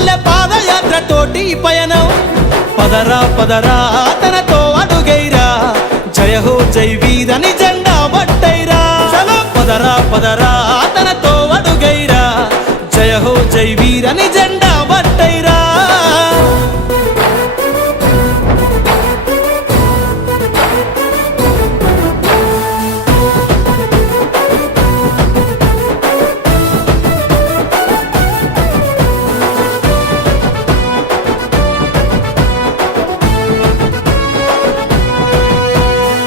పల్లె పాదయాత్ర తోటి పయనం పదరా పదరా తనతో అడుగైరా జయ హో జై వీరని జెండా పట్టైరా చలో పదరా పదరా తనతో అడుగైరా జయ హో జై వీరని జెండా పట్టైరా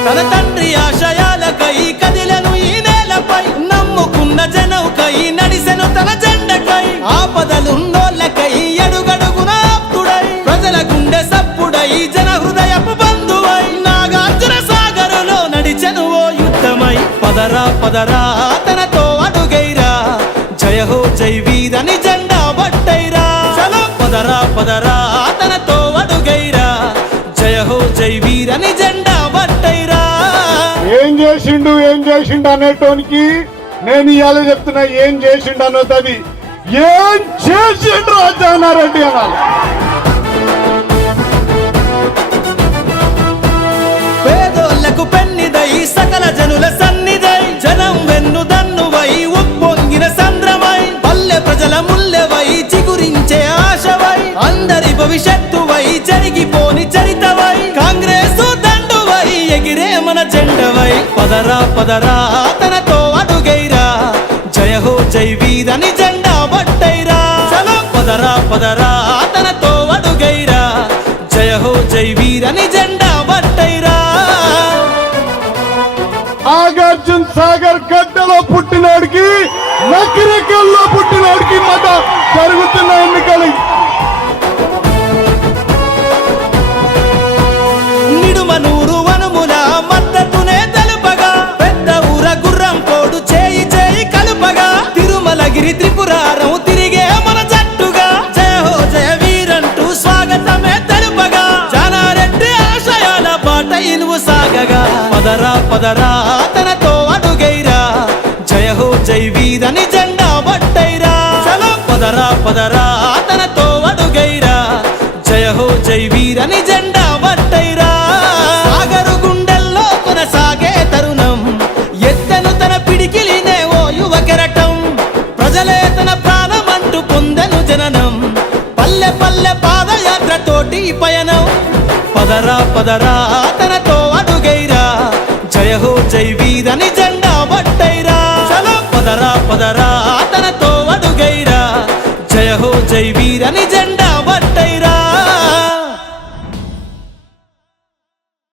తన తండ్రి ఆశయాలకై కదిలను ఈ నేలపై నమ్ముకున్న జనౌకై నడిసెను తన జెండకై ఆపదలున్నోళ్ళకై అడుగడుగున ఆప్తుడై ప్రజల గుండె సప్పుడై జన హృదయపు బంధువై నాగార్జున సాగరులో నడిచెను ఓ యుద్ధమై పదరా పదరా తనతో అడుగైరా జయ హో జై వీరని జెండా పట్టైరా చలో పదరా పదరా తనతో అడుగైరా జయ హో జై వీరని జెండా పట్టైరా ఏం చేసిండు అనేటోనికి నేను ఇవాళ చెప్తున్నా ఏం చేసిండు అన్నది ఏం చేసిండు రాజానారెడ్డి అనాలి. పేదోళ్లకు పెన్నిదై సకల జనుల సన్నిధై జనం వెన్ను దన్నువై ఉప్పొంగిన సంద్రమై పల్లె ప్రజల ముల్లెవై చిగురించే ఆశవై అందరి భవిష్యత్తువై జరిగిపోని చరితవై కాంగ్రెస్ దండువై ఎగిరే మన జెండవై పదరా పదరా తనతో అడుగైరా జయ హో జై వీరని జెండా పట్టైరా చలో పదరా పదరా తనతో అడుగైరా జయ హో జై వీరని జెండా పట్టైరా నాగార్జున సాగర్ గడ్డలో పుట్టినోడికి నకిరేకల్లో పుట్టినోడికి మధ్య జరుగుతున్న ఎన్నికలు నిడుమనూరు వనుముల మద్దతునే తెలుపగా పెద్ద ఊర గుర్రం కోడు చేయి చేయి కలుపగా తిరుమలగిరి త్రిపురారం తిరిగే మన జట్టుగా జయ హో జయ వీరంటూ స్వాగతమే తెలుపగా జానారెడ్డి ఆశయాల బాట ఇనువు సాగగా పదరా పదరా తనతో అడుగైరా జయ హో జై వీరని జెండా పట్టైరా చలో పదరా పదరా తనతో అడుగైరా జయ హో జై వీరని జెండా పట్టైరా సాగరు గుండెల్లో కొనసాగే తరుణం ఎత్తెను తన పిడికిలినే ఓ యువ కెరటం ప్రజలే తన ప్రాణమంటూ పొందెను జననం పల్లె పల్లె పాదయాత్ర తోటి పయనం పదరా పదరా తనతో అడుగైరా జయ హో జై వీరని జెండా పట్టైరా చలో పదరా పదరా తనతో